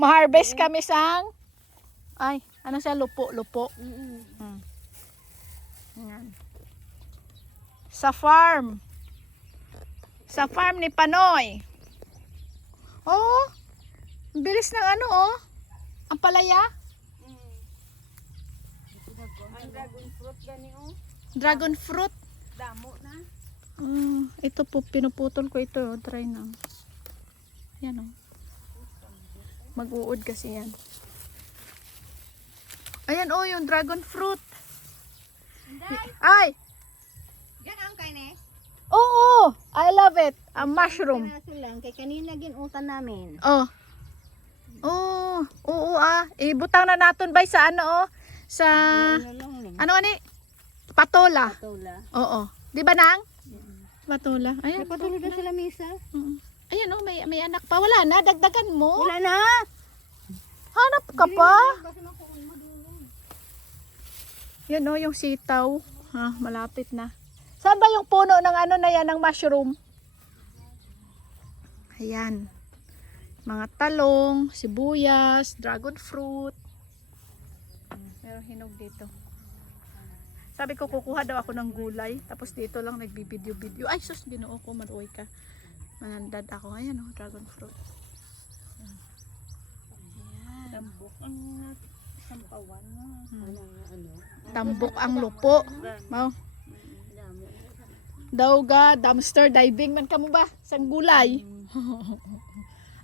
Ma-harvest kami sang ay, ano siya? Lupo. Ayan. Sa farm. Sa farm ni Panoy. Oh, bilis ng ano oh. Ang palaya. Ang dragon fruit gani oh. Dragon fruit. Damo na. Ito po, pinuputol ko ito. Oh. Try na. Yan oh. Mag-uod kasi yan. Ayan oh, yung dragon fruit. Ay! Ganang kay ne. Oo! I love it. A mushroom. Kanaso lang kay kanina ginutan namin. Oh. Oh, oo ibutang na naton bay sa ano oh, sa ano ani? Patola. Patola. Oo. Di ba nang? Patola. Ayan. Patuloy na sila misa. Ayan oh, may anak pa. Wala na, dagdagan mo. Wala na. Hanap ka pa. Yan oh, yung sitaw. Ha, malapit na. Saan ba yung puno ng ano na yan, ng mushroom? Ayan. Mga talong, sibuyas, dragon fruit. Meron hinog dito. Sabi ko kukuha daw ako ng gulay. Tapos dito lang nagbibideo-video. Ay sus, ginoo ko, maruoy ka. Manandad ako. Ayan oh, dragon fruit. Ayan. Tambok ang sampawan na. Tambok ang lupo. Mau. Daw ga, dumpster diving man kamo ba? Sang gulay.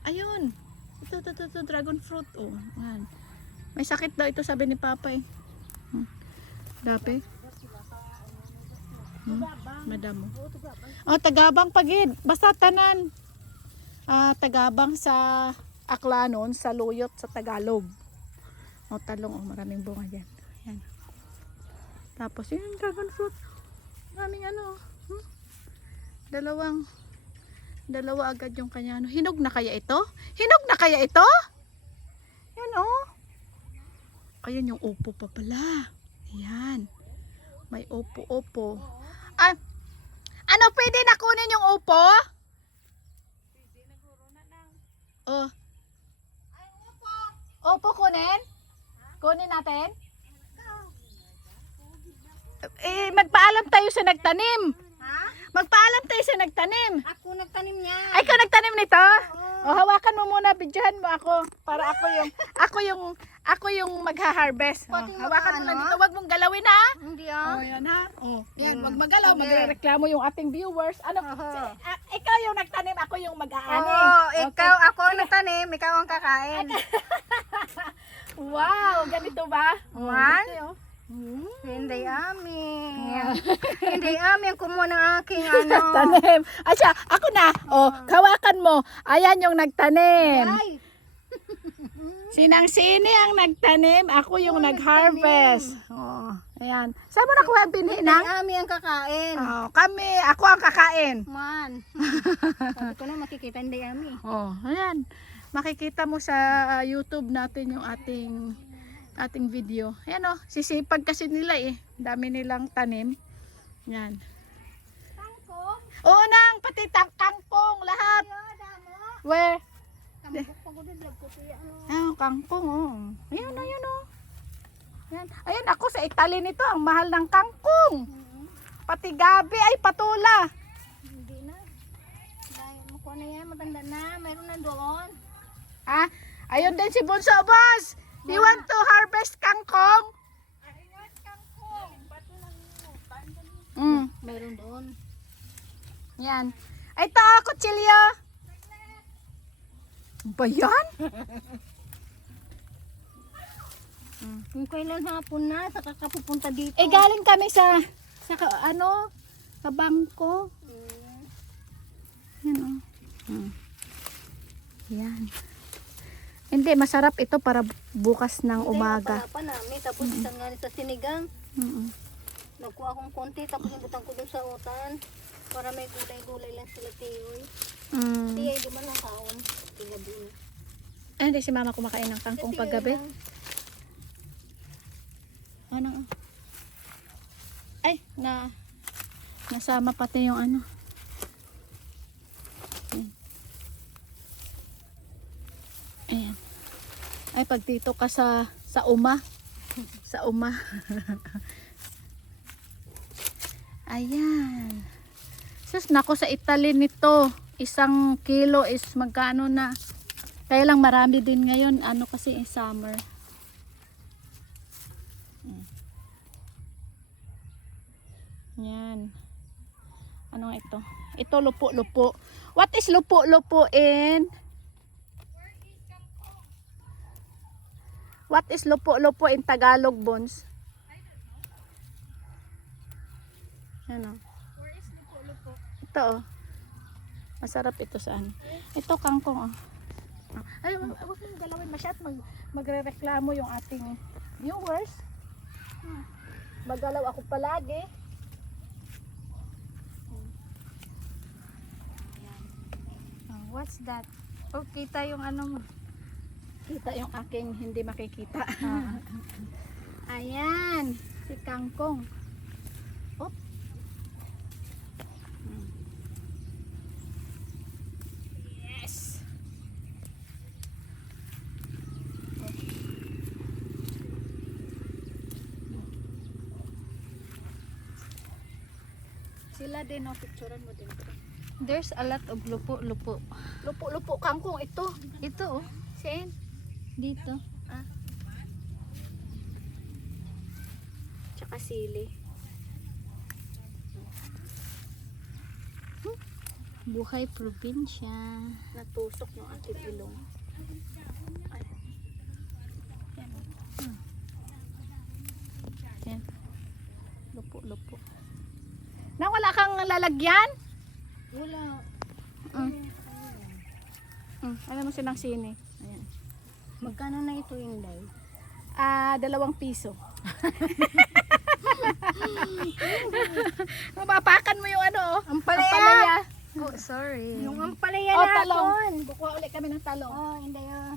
Ayun. Ito, dragon fruit. Oh, ayan. May sakit daw ito sabi ni Papa eh. Dape. Madamo. Oh, tagabang pagid. Basta tanan. Tagabang sa Aklanon, sa Luyot, sa Tagalog. Oh, talong. Oh, maraming bunga dyan. Ayan. Tapos yung dragon fruit. Maraming ano. Dalawa agad yung kanya. Ano, hinog na kaya ito? Hinog na kaya ito? Yan oh. Ayan yung upo pa pala. Ayan. May upo. Ah, ano, pwede na kunin yung upo? Oh. Upo kunin? Kunin natin? Magpaalam tayo sa nagtanim. Magpaalam tayo sa nagtanim. Ako nagtanim niya. Ay, ikaw nagtanim nito? O, hawakan mo muna, videohan mo ako para ako yung magha-harvest. Hawakan mo lang dito, wag mong galawin ha. Hindi Oh, yan ha. Oh, yan, wag magalaw, magrereklamo yung ating viewers. Ano? Ikaw yung nagtanim, ako yung mag-aani. Ikaw ako nagtanim, ikaw ang kakain. Wow, ganito ba? Man? Hindi amin. Hindi amin kumuha ng aking ano. Tanim. Asya, ako na. Oh, hawakan mo. Ayan yung nagtanim. Ay, Sinang Sini ang nagtanim, ako yung nag-harvest. Oh, ayan. Saan mo nakuha ang binhi hindi na? amin ang kakain. Oh, ako ang kakain. Man. Sabi ko na makikita hindi amin. Oh, ayan. Makikita mo sa YouTube natin yung ating video. Ayan oh, sisipag kasi nila eh. Dami nilang tanim. Yan. Tangko? Oo nang, pati kangkong, lahat. Where? Tambok pa ko din vlog ko siya ano. Ah, kangkong oh. Ayan oh. Ayan. Ayan ako sa Italy nito, ang mahal ng kangkong. Pati gabi ay patula. Hindi na. Dahil makuha na yan, matanda na. Mayroon na doon. Ah, ayun din si Bunso Boss. You want to harvest kangkong? Mayroon doon. Yan. Ito oh, kutsilyo. Ba yan? Kung kailan hapon na, saka ka pupunta dito. Galing kami sa bangko. Yan oh. Yan. Hindi, masarap ito para bukas ng umaga. Hindi, pa namin. Tapos isang nga sa sinigang. Nagkuha akong konti, tapos ibutan ko doon sa utan. Para may gulay-gulay lang sila tiyoy. Tiyoy, di man lang kaon. Tinabin. Hindi si mama kumakain ng kangkong paggabi. Ano? Ay, nasama pati yung ano. Ayan. Ay, pag dito ka sa uma. Sa uma. Ayan. Sus, nako sa Italy nito. 1 kilo is magkano na. Kaya lang marami din ngayon. Ano kasi summer. Yan. Ano nga ito? Ito lupo-lupo. What is lupo-lupo in? What is lupo-lupo in Tagalog, Bones? Ano? Where is lupo-lupo? Ito oh. Masarap ito sa ano. Ito kangkong oh. Ay, wag mong galawin masyad. Magre-reklamo yung ating viewers. Magalaw ako palagi. What's that? Oh, kita yung ano mo. Kita yung aking hindi makikita. Ayan. Si kangkong. Op. Yes. Sila din, no? Picturean mo din. There's a lot of lupo-lupo. Lupo-lupo kangkong ito. Ito oh. Saan? Dito. Tsaka sili. Buhay probinsya. Natusok ng ating ilong. Ay. Yan. Yan. Lupo-lupo. Na wala kang lalagyan? Wala. Alam mo silang sini. Ayan. Magkano na ito yung day? 2 piso. Mapapakan mo yung ano. Ampalaya. Oh, sorry. Yung ampalaya Oh, natin. talong. Kukuha ulit kami ng talong. Oh, hindi ah.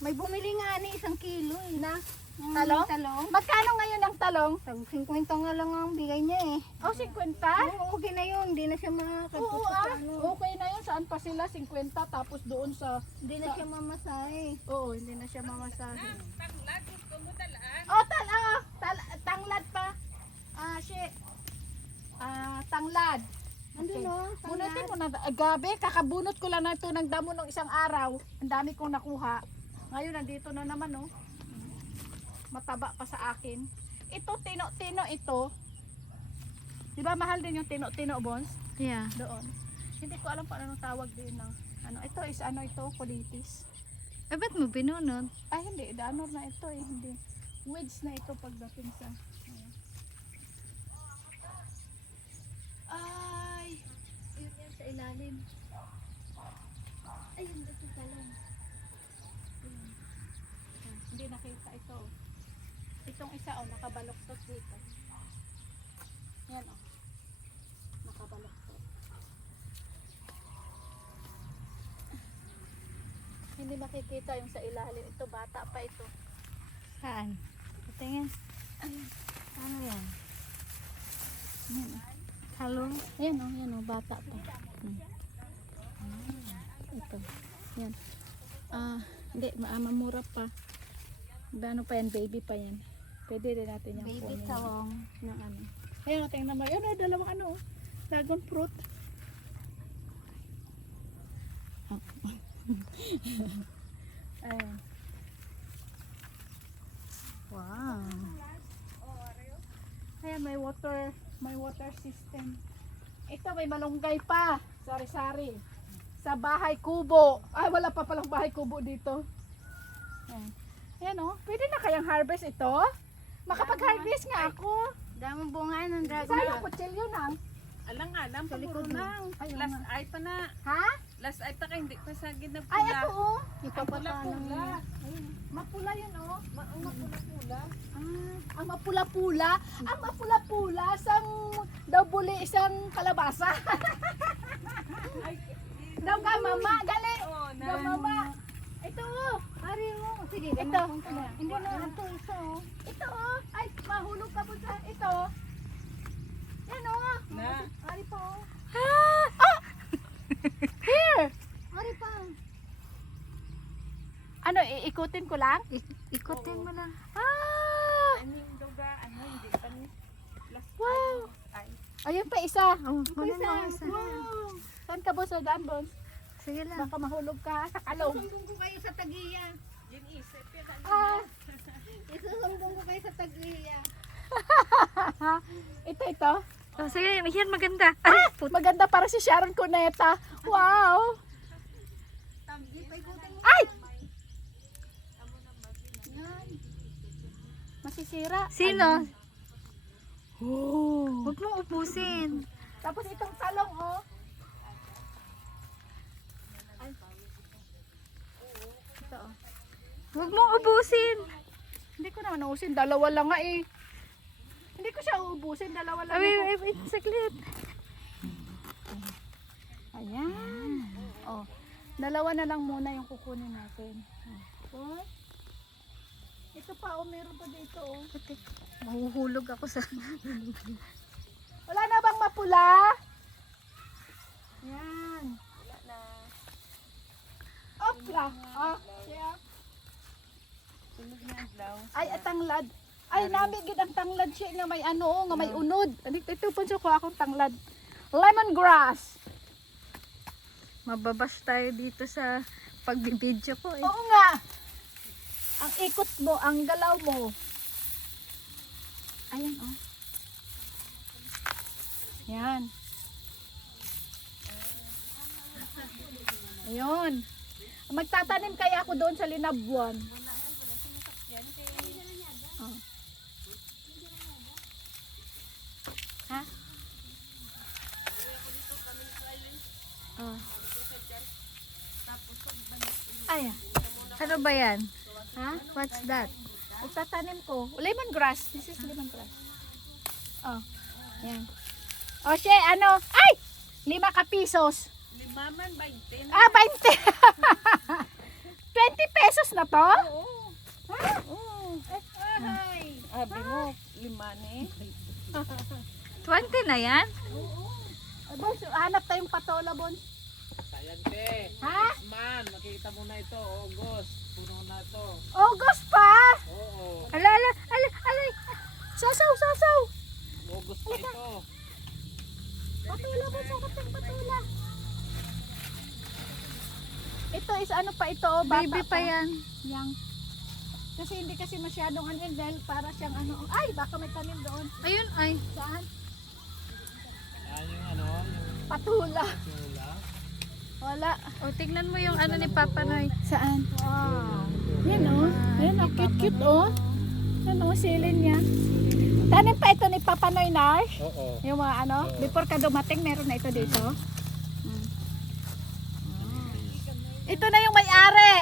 May bumili nga ni 1 kilo eh. Na? Yung Talong? Talong. Magkano ngayon ang talong? Tag 50 nga lang ang bigay niya eh. Oh, 50? Oo, okay na yun. Hindi na siya Oo makakagpupo sa ano. Okay na yun. Saan pa sila? 50 tapos doon sa... Hindi na siya mamasahe. Oo, hindi na siya mamasahe. Oh, tanglad pa. Tanglad. Andun oh. Bunutin mo na. Gabi, kakabunot ko lang na ito ng damo ng isang araw. Ang dami kong nakuha. Ngayon, nandito na naman oh. Mataba pa sa akin. Ito, tino-tino ito. Di ba mahal din yung tino-tino, Bones? Yeah. Doon. Hindi ko alam kung anong tawag din ng ano. Ito is ano ito, colitis. Eh, ba't mo binunod? Ay, hindi. Danor na ito eh. Hindi. Weeds na ito pagdating sa... Ayan. Ay! Yun yan sa ilalim. Ayun, ito talong. Ayun. Ayan, hindi nakita ito. Itong isa oh, nakabaloktot dito. Yan oh. Nakabaloktot. Hindi makikita yung sa ilalim. Ito, bata pa ito. Saan? Tingin. Ano yan? Yan oh. Talong? Yan oh, bata pa. Ito. Yan. Hindi, mamura pa. Ano pa yan, baby pa yan. Pwede rin natin yung Baby kunin talong. ng ano. Ayun, tingnan naman. Yun, ay dalawang ano. Dragon fruit. Ayun. Wow. Ayan, may water system. Ito, may malunggay pa. Sari-sari. Sa bahay kubo. Ay, wala pa palang bahay kubo dito. Ayan. Ayan o. Pwede na kayang harvest ito? Makapag-harvest nga ako. Damang bunga ng dragon. Sayang, kutsilyo nang. Alang nga lang, Sa likod lang. Ayun Last nga. ay pa na. Ha? Last ay pa ka, hindi pa sa ginapula. Ay, ito o. Ipapatanong Pula-pula. Ayun. Mapula yun o. Mapula-pula. Ang mapula-pula. Ang mapula-pula. Isang daw buli, isang kalabasa. Ay, Daw ka mama. Gali. oo na. Daw mama. Ito o. Ari mo. Sige, Ito. Hindi na ito isa oh. Ito o. Ay, mahulog ka po sa ito. Yan o. Na. Ari pa oh. Ah! Here. Ari pa. ikutin ko lang. Ikutin mo lang. Ah! Ano yung duga, hindi pa ni last Wow! ay. Ayun pa isa. Oh, Ito kunin mo ang isa. Wow! Saan ka, boss? O, daan, boss? Sige lang. Baka mahulog ka sa kalong. Isusumbong ko kayo sa tagiya. Yun isip yun. Ah! Isusumbong ko kayo sa tagiya. Ito. Oh, sige, yan maganda. Ah! Maganda para si Sharon Cuneta. Wow! Ay! Yan. Masisira. Sino? Oh. Huwag mong ubusin. Tapos itong talong, oh. Ay. Ito, oh. Huwag mong ubusin. Hindi ko naman nausin. Dalawa lang nga eh. Hindi ko siya uubusin. Dalawa lang. Wait, saglit. Ayan. Oh. Dalawa na lang muna yung kukunin natin. Oh. Ito pa, oh. Meron pa dito, oh. Mahuhulog ako sa... Wala na bang mapula? Yan. Wala na. Opla. Ah, yeah. Sunog na ang blaw. Ay, tanglad. Ay, namigid ang tanglad siya nga may ano, nga may unod. Ito po siya ko akong tanglad. Lemongrass. Mababash tayo dito sa pagbibidyo ko eh. Oo nga. Ang ikot mo, ang galaw mo. Ayan, oh. Yan. Ayun. Magtatanim kaya ako doon sa Linabuan. Oh. Ha? Oh. Ay, ano ba yan? Ha? What's that? Magtatanim ko. Lemongrass. This is lemongrass. Oh. Yan. O, siya, ano? Ay! 5 kapisos. Limaman, 20. Ah, 20. 20 pesos na to? Oo. Ah, Oo. Ay. Abi mo, limane. 20 na yan? boss, hanap tayong patola, bon. Ayan te, Ha? man, makikita mo na ito, August, puno na ito. August pa? Oo, Alay. Sasaw. August pa ito. Patola, bon. Sakot yung patola. Ito is ano pa ito, oh, bata Baby pa yan. Yang. Kasi hindi kasi masyadong ano, dahil para siyang ano. Ay, baka may tanim doon. Ayun, ay. Saan? Yan yung ano, yung Patula. tula. Wala. O, tignan mo yung ano ni Papa Noy. Saan? Wow. Yan oh. Ayan oh, cute oh. Yan oh, silin niya. Tanim pa ito ni Papa Noy Nar. Oo. Yung mga ano, before ka dumating, meron na ito dito. Ito na yung may-ari.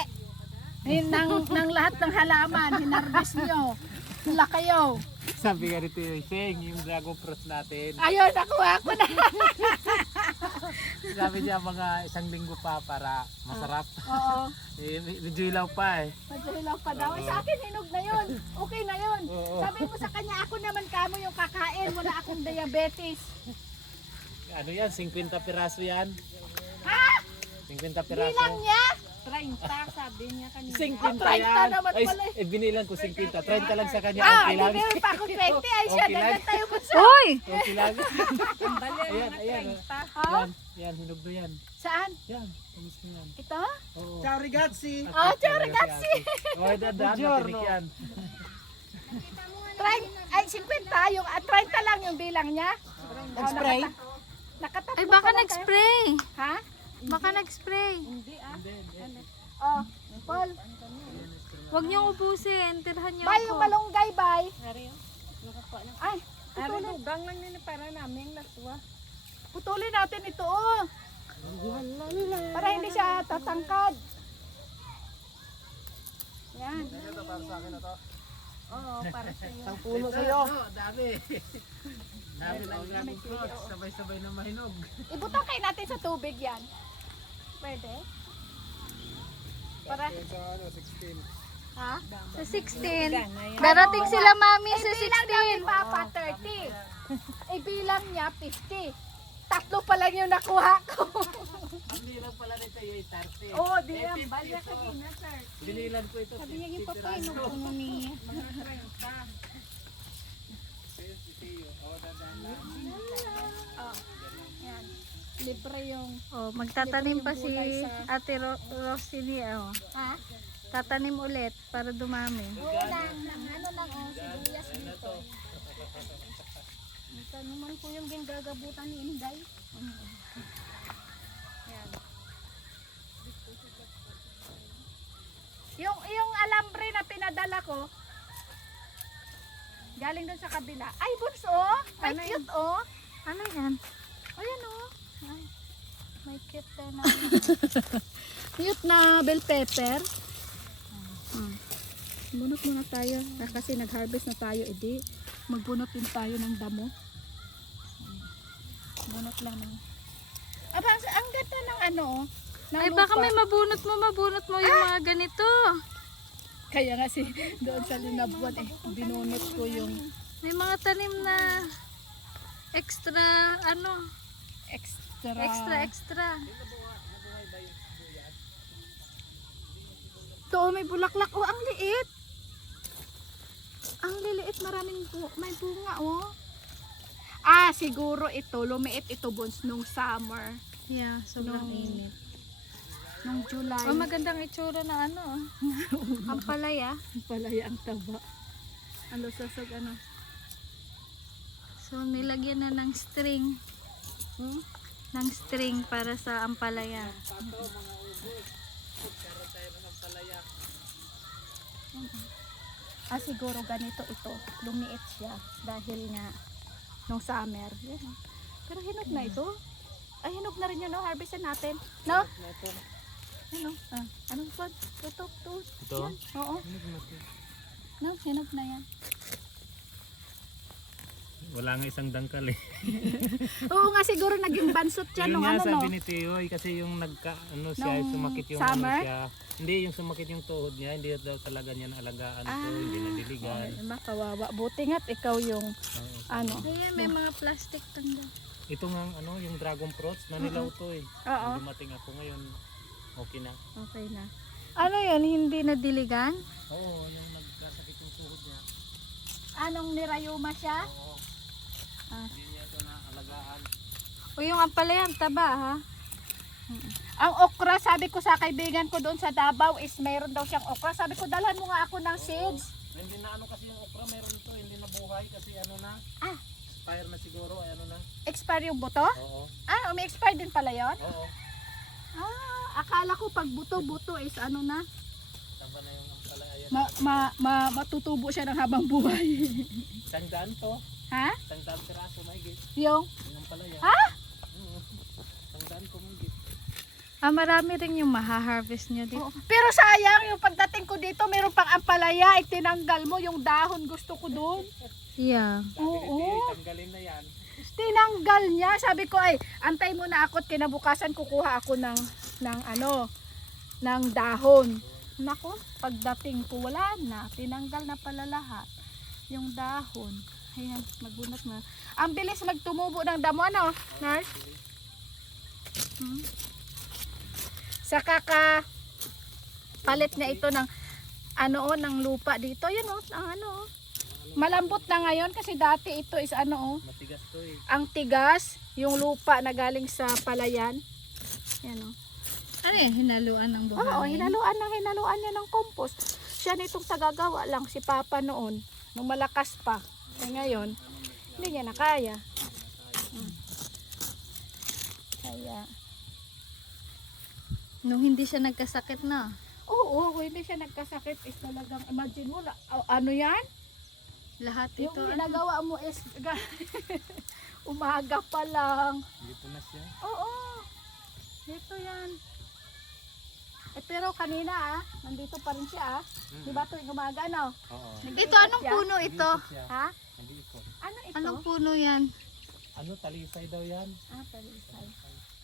Ng lahat ng halaman, hinarvest nyo. Wala kayo. Sabi nga dito yung Sing, yung dragon fruit natin. Ayun, nakuha ko na. Sabi niya mga 1 linggo pa para masarap. Oo. Eh, medyo ilaw pa eh. Madulaw pa daw. Sa akin, hinog na yun. Okay na yun. Oo. Sabi mo sa kanya, ako naman kamo yung kakain. Wala akong diabetes. Ano yan, 50 piraso yan. Ha? 50 piraso. Bilang niya? 30, sabi niya kanina. 50 30 yan. naman Ay, pala eh. binilang ko 50. 30 lang sa kanya. Ah, Okay lang. meron pa ako 20. Ay siya, Okay lang. dagan tayo po sa... Uy! Okay lang. Ang bali ang Ayan, mga ayan. 30. Ha? Yan, hinog na yan. Saan? Yan, tamis na yan. Ito? Oo. Ciao ragazzi! Ah, ciao, ragazzi. Oh, dadaan, matinik yan. 30, ay 50. Yung 30 lang yung bilang niya. Nag-spray? Nakatatlo Ay, baka pa lang nag-spray. kayo. Ha? Baka nag-spray. Oh, Paul. Huwag niyong ubusin. Tirhan niyo Bay, yung ako. malunggay, bay. Ari, nakakuha na. Ay, Ari, lugang lang nila para namin laswa. putulin natin ito, oh. Para hindi siya tatangkad. Yan. Oo, para sa iyo. Ang puno sa'yo! Dami. Dami lang dragon fruits. Sabay-sabay na mahinog. Ibutangkay natin sa tubig yan. Pwede? Para, ha? Sa 16. Darating sila mami sa Ibilang daw ni 16. Papa 30. Ibilang niya 50. tatlo pa lang yung nakuha ko. Ang nilang pala nito yung 30. Oo, di yan. Balya ka gina, sir. Binilan ko ito. Sabi niya yung papay nung puno niya. Yan. Libre yung... Oh, magtatanim pa si Ate Rosini, oh. Ha? Tatanim ulit para dumami. Oo lang, ano lang oh, sibuyas dito. Ito naman po yung gagabutan ni Inday. Yung alambre na pinadala ko, galing dun sa kabila. Ay, bunso! May cute, oh! Ano yan? Ayan, oh! May cute tayo na. Cute na bell pepper. Bunot muna tayo. Kasi nag-harvest na tayo, edi. Magbunot din tayo ng damo. Bunot lang ng... Aba, ang ganda ng ano, oh. ng Ay, lupa. baka may mabunot mo yung mga ganito. Kaya nga si doon sa linabuan, binunot ko yung May mga tanim na extra, ano, extra. To, may bulaklak. Oh, ang liit. Ang liliit, may bunga, oh. Ah, siguro ito, lumiit ito, Bons, nung summer. Yeah, sobrang init. Nung July. Oh, magandang itsura na ano. Ang palaya. Palaya ang taba. Ano, sasag, ano. So, nilagyan na ng string. Ng string para sa ampalaya. Ah, siguro ganito ito. Lumiit siya dahil nga nung summer. Yan, oh. Pero hinog na ito. Ay, hinog na rin yun, no? Harvestin natin. No? Ano? Ah, anong pag? Ito. Ito? Yan. Oo. No, hinog na yan. Wala nga isang dangkal eh. Oo nga, siguro naging bansot siya Yun nung nga ano, no? sabi ni Tiyoy kasi yung siya, Nung sumakit yung summer? ano siya. Hindi, yung sumakit yung tuhod niya, hindi daw talaga niya naalagaan ito, hindi nadiligan. Ay, makawawa. Buti nga't ikaw yung, ano. Ayan, may mga plastic tanda. Ito nga yung dragon fruits, nanilaw to eh. Oo. Nung dumating ako ngayon, okay na. Okay na. Ano yan, hindi nadiligan? Oo, yung nagkasakit yung tuhod niya. Anong nirayuma siya? Oo. Ah. Hindi niya ito naalagaan. O yung ampalaya, ang taba, ha? Ang okra, sabi ko sa kaibigan ko doon sa Davao is mayroon daw siyang okra. Sabi ko, dalhan mo nga ako ng seeds. Hindi na kasi yung okra, meron to, hindi na buhay kasi na. Ah. Expire na siguro, na. Expire yung buto? Oo. Ah, may expire din pala yon? Oo. Ah, akala ko pag buto-buto is ano na, Tamba na yung ampalaya. matutubo siya ng habang buhay. Sangdaan to. Ha? Sangdaan piraso, maigit. Yung? Yung ampalaya. Ha? Oo. Sangdaan ko maigit. Ah, marami rin yung maha-harvest nyo dito. Oo. Pero sayang, yung pagdating ko dito, meron pang ampalaya, tinanggal mo yung dahon, gusto ko doon. Yeah. Oo. Tanggalin na yan. Tinanggal niya. Sabi ko ay, antay mo na ako at kinabukasan kukuha ako ng dahon. Nako, pagdating ko wala na. Tinanggal na pala lahat. Yung dahon. Ayan, magbunot na. Ang bilis magtumubo ng damo, ano, nurse? Sa palit na ito ng ng lupa dito. Yan ang malambot na ngayon kasi dati ito is Matigas to eh. ang tigas, yung lupa na galing sa palayan. Yan o. Ano yan, hinaluan ng buhangin? Oo, hinaluan niya ng compost. Siya nitong tagagawa lang, si Papa noon, nung malakas pa. Eh ngayon, hindi niya na kaya. Kaya, Nung hindi siya nagkasakit na. oo, hindi siya nagkasakit, is talagang, imagine mo, ano yan? Lahat Yung ito, ginagawa mo is, umaga pa lang. Dito na siya. Oo. Dito yan. Pero kanina nandito pa rin siya Di ba tuwing umaga no? Oo. Ito, anong puno ito? Ha? Hindi ikot. Ano ito? Anong puno yan? Talisay daw yan. Talisay.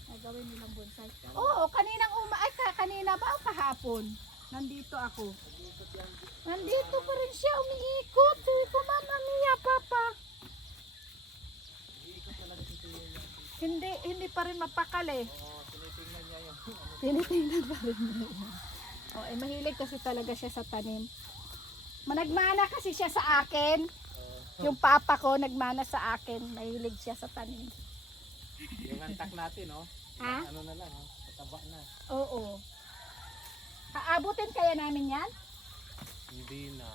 Gagawin nilang bonsai. Oo, kanina ba o kahapon? Nandito ako. Nandito pa rin siya, umiikot. Sabi ko, Mama Mia, Papa. Hindi pa rin mapakali. Oo, tinitingnan niya yung ano. Tinitingnan pa rin niya. Oh, eh, mahilig kasi talaga siya sa tanim. Nagmana kasi siya sa akin. Yung papa ko nagmana sa akin. Mahilig siya sa tanim. Yung antak natin, no? Ha? Ano na lang, no? Pataba na. Oo. Aabutin kaya namin yan? Hindi na.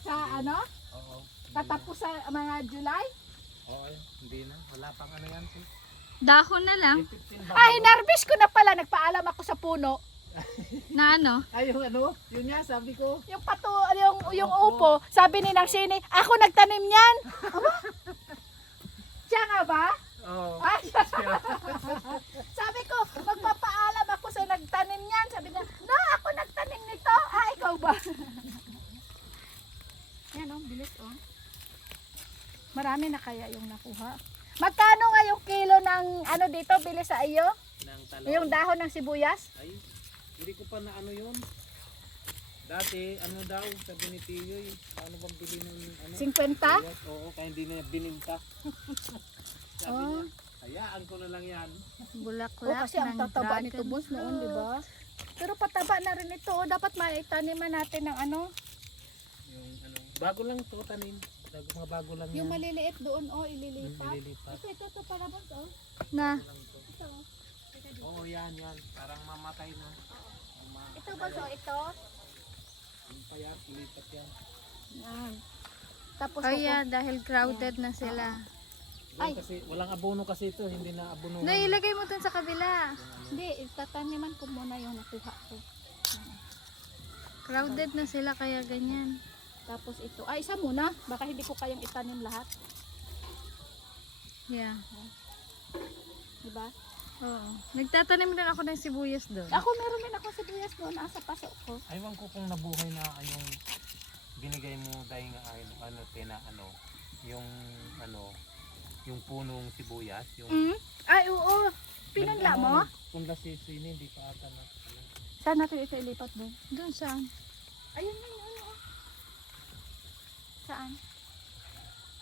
Sa ano? Oo. Tatapos sa mga July? Oo, hindi na. Wala pang ano yan, sis. Dahon na lang. 15 ba? Ay, narbis ko na pala. Nagpaalam ako sa puno. Na ano? Ay, yung ano? Yun nga, sabi ko. Yung upo, sabi ni Nang Sini, ako nagtanim yan. Aba? Siya nga ba? Oo. Ay, sabi ko, magpapaalam ako sa nagtanim yan. Sabi niya, na, ako nagtanim nito. Ah, ikaw ba? Yan oh, bilis oh. Marami na kaya yung nakuha. Magkano nga yung kilo ng ano dito, bilis sa iyo? Ng talong. Yung dahon ng sibuyas? Ay, hindi ko pa na ano yun. Dati, ano daw, sabi ni Tiyoy, ano bang bili ng ano? 50? Yes, oo, kaya hindi na bininta. Sabi Oh. niya, hayaan ko na lang yan. Bulaklak Oh, kasi ang ng tataba dragon nito boss noon, fruit. di ba? Pero pataba na rin ito. Oh. Dapat maitaniman natin ng ano. Yung ano, bago lang to tanim. Mga bago lang Yung yan. maliliit doon, oh, ililipat. Nililipat. Ito para boss, oh. Na. Lang to. Ito, oh. Oo, yan. Parang mamatay na. Ito boss, oh, ito. Yung payat, lipat yan. Yan. Tapos, Oh yeah, dahil crowded na sila. Doon Ay. kasi, walang abono kasi ito, hindi na abono. Na ilagay mo dun sa kabila. hindi, itataniman ko muna yung nakuha ko. Crowded na sila kaya ganyan. Tapos ito, ay isa muna. Baka hindi ko kayang itanim lahat. Yeah. Diba? Oo. Nagtatanim din ako ng sibuyas doon. Ako meron din ako sibuyas doon. Nasa pasok ko. Aywan ko kung nabuhay na yung binigay mo dahil nga yung punong sibuyas, yung Ay, oo. Pinanla mo? Punla si Sini, hindi pa ata na. Saan natin ito ilipat doon? Doon saan? Ayun yun, ayun. Oh. Saan?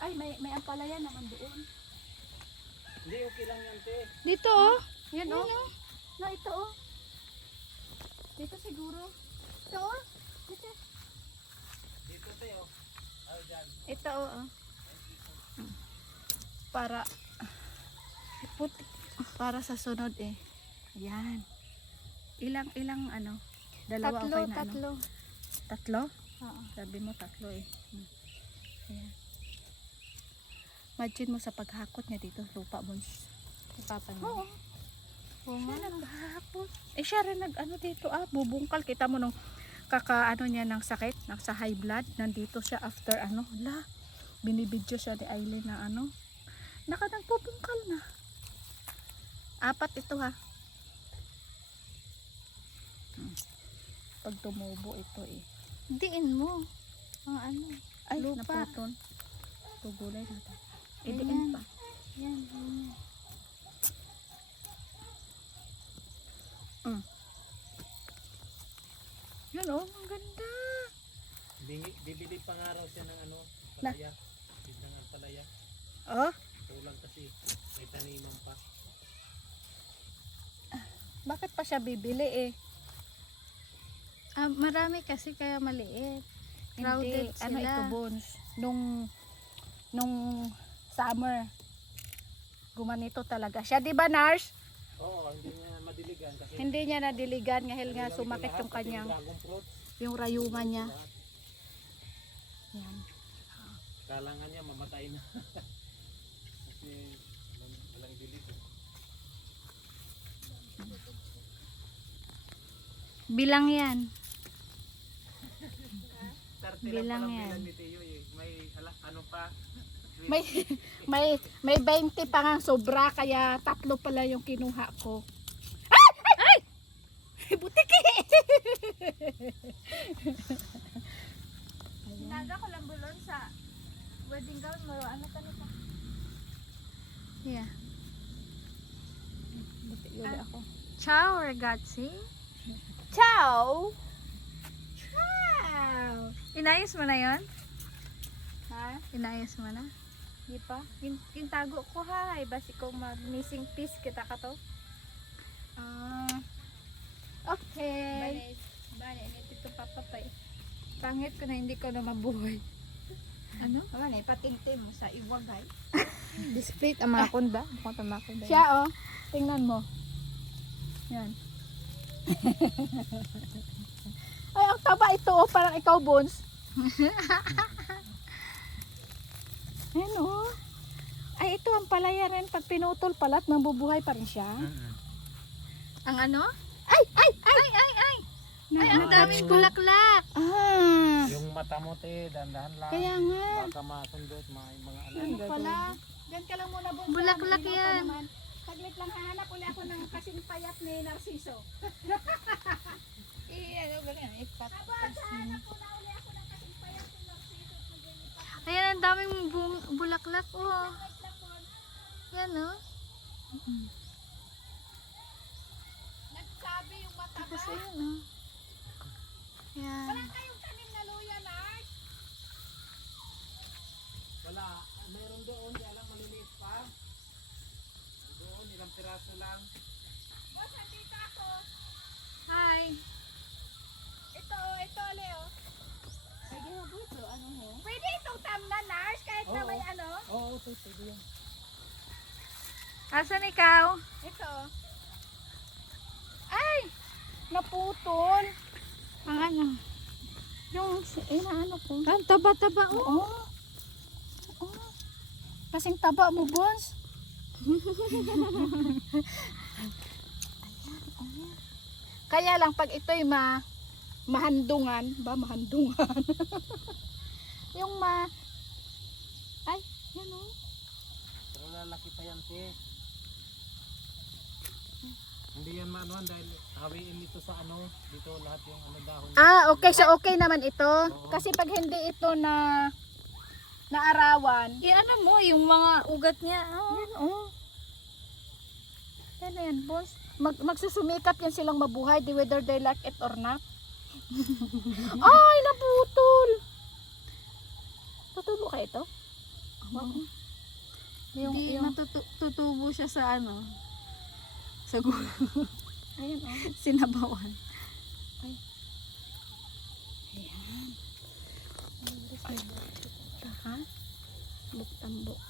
Ay, may ampalaya naman doon. Hindi, okay lang yan, te. Dito oh. Yan oh. Na ito oh. Dito siguro. Ito oh. Dito. Dito, te, oh. Ay, dyan. Ito oh. Para para sa sunod eh. Yan. Ilang ano? Dalawa Tatlo, okay na ano? tatlo. Tatlo? Oo. Sabi mo tatlo eh. Ayan. Imagine mo sa paghakot niya dito, lupa mo. Ipapa niyo. Oo. Oo Siya nga. naghahakot. Eh siya rin nag-ano dito bubungkal. Kita mo nung kakaano niya ng sakit, sa high blood. Nandito siya after ano. Hala, binibidyo siya ni Aileen na ano. Nagpupungkal na. 4 ito ha. Pag tumubo ito eh. Diin mo. Ang ano. Ay, Lupa. naputol. Tugulay natin. Ayan. Idiin pa. Yan. Yan. Yan oh, ang ganda. Bibili pa nga raw siya ng ano, palaya. Bibili ng palaya. Oh, Kulang kasi, may taniman pa. bakit pa siya bibili eh? Ah, marami kasi kaya maliit. Crowded Hindi, ano sila. ito bones. Nung summer, gumanito talaga siya. Di ba, Nars? Oo, hindi niya madiligan kasi Hindi niya nadiligan dahil nga sumakit yung kanyang, dragon fruit. yung rayuman niya. Yan. Kailangan niya mamatay na. Kasi walang dilig. Bilang yan. Bilang Bilang yan. ni Teo eh. May ano pa. May 20 pa nga sobra, kaya 3 pala yung kinuha ko. Ay! Butiki! Naga ko lang bulon sa wedding gown mo. Ano tanong pa? Yeah. Butiki ulit ako. Ciao ragazzi. Ciao! Ciao! Inayos mo na yon? Ha? Inayos mo na? Di pa? Kintago ko ha. Basi ko mag-missing piece kita ka to. Okay. Bale, ito papapay. Pangit ko na hindi ko na mabuhay. Ano? Ano na, patingting mo sa iwagay. Display tamakunda. Mukhang tamakunda. Siya oh. Tingnan mo. Yan. Ay, ang taba ito oh. Parang ikaw, Bones. Ayan oh. Ay, ito ang palaya rin. Pag pinutol palat, mabubuhay pa rin siya. Ang ano? Ay! Ay, ang daming bulaklak. Ah! Yung mata mo te, dandahan lang. Kaya nga. Baka masundot mga ano. Ano pala? Diyan ka lang muna, Bones. Bulaklak Ilaw pa yan. naman. Saglit lang, hahanap ulit ako ng kasing payat ni Narciso. Ano ba yan? Ayan, ang daming bulaklak. Oh. Yan, oh. Nagsabi yung mata Tapos ayan, oh. Yan. kayong tanim na luya, Nars. Wala, mayroon doon, di alam maliliit pa. Doon, ilang piraso lang. Boss, andito ako. Hi. Ito, Leo. Pwede mo po ito, ano ho? Pwede itong tamna, Nars, kahit na may ano. Oo, pwede yan. Asan ikaw? Ito. Ay! Naputol. Ang ano? Yung, ano ko. Ang taba-taba, oh. Oo. Oo. Kasing taba mo, Bones. Kaya lang pag ito'y mahandungan, mahandungan. Yung ay, yan oh. Pero lalaki pa yan te. Hindi yan maanuhan dahil hawiin ito sa ano, dito lahat yung ano dahon. Okay, so okay naman ito. Kasi pag hindi ito naarawan, Ano mo, yung mga ugat niya, oh. yan oh. Yan na yan, boss. Magsusumikap yan silang mabuhay, whether they like it or not. Ay, naputol! Tutubo ka ito? Hindi tutubo siya sa ano, sa gulo. Ayun oh. Sinabawan. Ha? Tambok.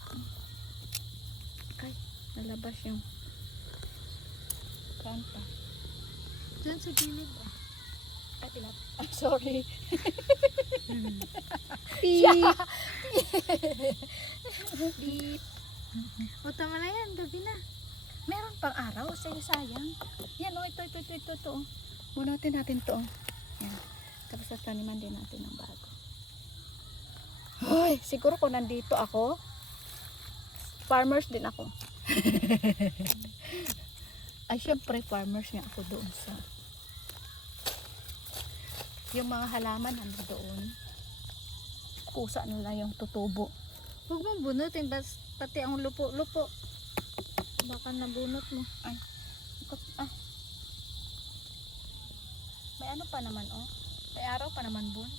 Ay, nalabas yung kanta. Diyan sa gilid. Ay, I'm sorry. Beep. Beep. O, tama na yan. Gabi na. Meron pang araw, sayang. Yan oh, ito. Oh. Bunutin natin to. Oh. Yan. Tapos taniman din natin ng bago. Hoy, siguro kung nandito ako, farmers din ako. Ay, syempre farmers nga ako doon sa yung mga halaman nandoon. Kusa nila yung tutubo. Huwag mong bunutin. Pati ang lupo-lupo. Baka nabunot mo. May ano pa naman oh. May araw pa naman bun.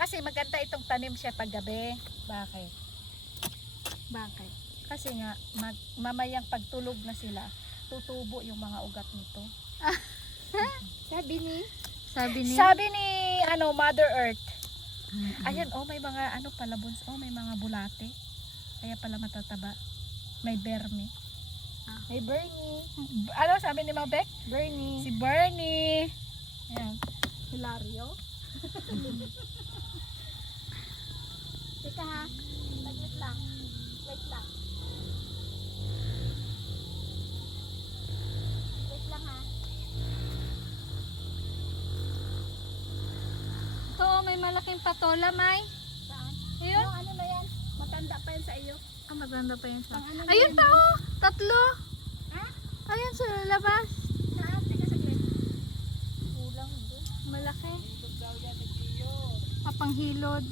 Kasi maganda itong tanim siya pag gabi. Bakit? Kasi nga mamayang pagtulog na sila, tutubo yung mga ugat nito. Sabi ni Sabi ni Mother Earth. Ayan oh, may mga pala buns oh, may mga bulate. Kaya pala matataba. May Bernie. May Bernie. Ano sabi ni Mabek? Bernie. Si Bernie. Ayan. Hilario. Teka ha. Wait lang. Wait lang ha. ito, may malaking patola, May. Saan? Ayun. Yung ano na yan? Matanda pa yan sa iyo. Ah, maganda pa yun siya. Pang ano na Ayun yan? pa, oh. 3. Ha? Ayun sa labas. Saan? Teka saglit. Kulang doon. Malaki. Papanghilod.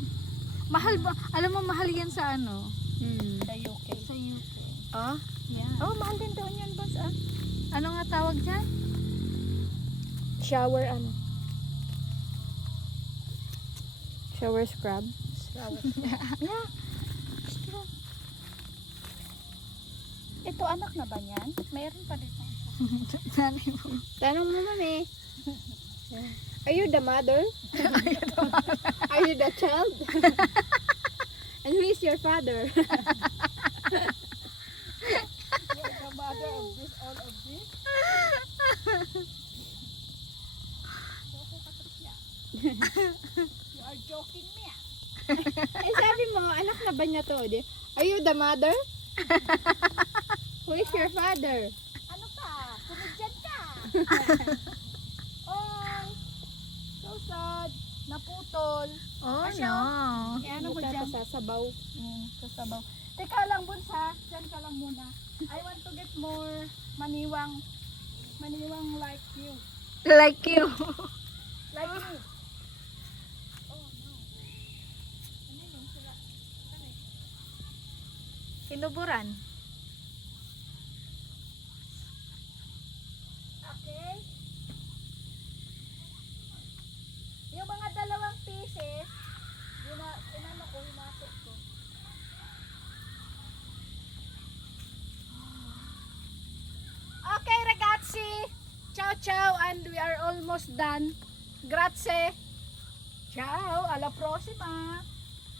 Mahal ba? Alam mo, mahal yan sa ano? Sa UK. Sa UK. Oh? Yan. Oh, mahal din doon yan, boss ah. Ano nga tawag dyan? Shower Shower scrub. Yeah. Ito anak na ba niyan? Mayroon pa dito. Tanong mo, mami. Are you the mother? Are you the child? And who is your father? The mother of this, all of this. You are joking me. Eh, sabi mo, anak na ba niya to? Are you the mother? Who is your father? Ano ka? Kumidyan ka. Oy. So sad. Naputol. Oh no. Eh, ano ko dyan? Sasabaw. Sasabaw. Teka lang, Bunsa. Diyan ka lang muna. I want to get more maniwang like you. Like you. Like me. Hinuburan. Okay? Yung mga dalawang pieces, inano ko, hinasok ko. Okay, ragazzi. Ciao, ciao. And we are almost done. Grazie. Ciao. Alla prossima.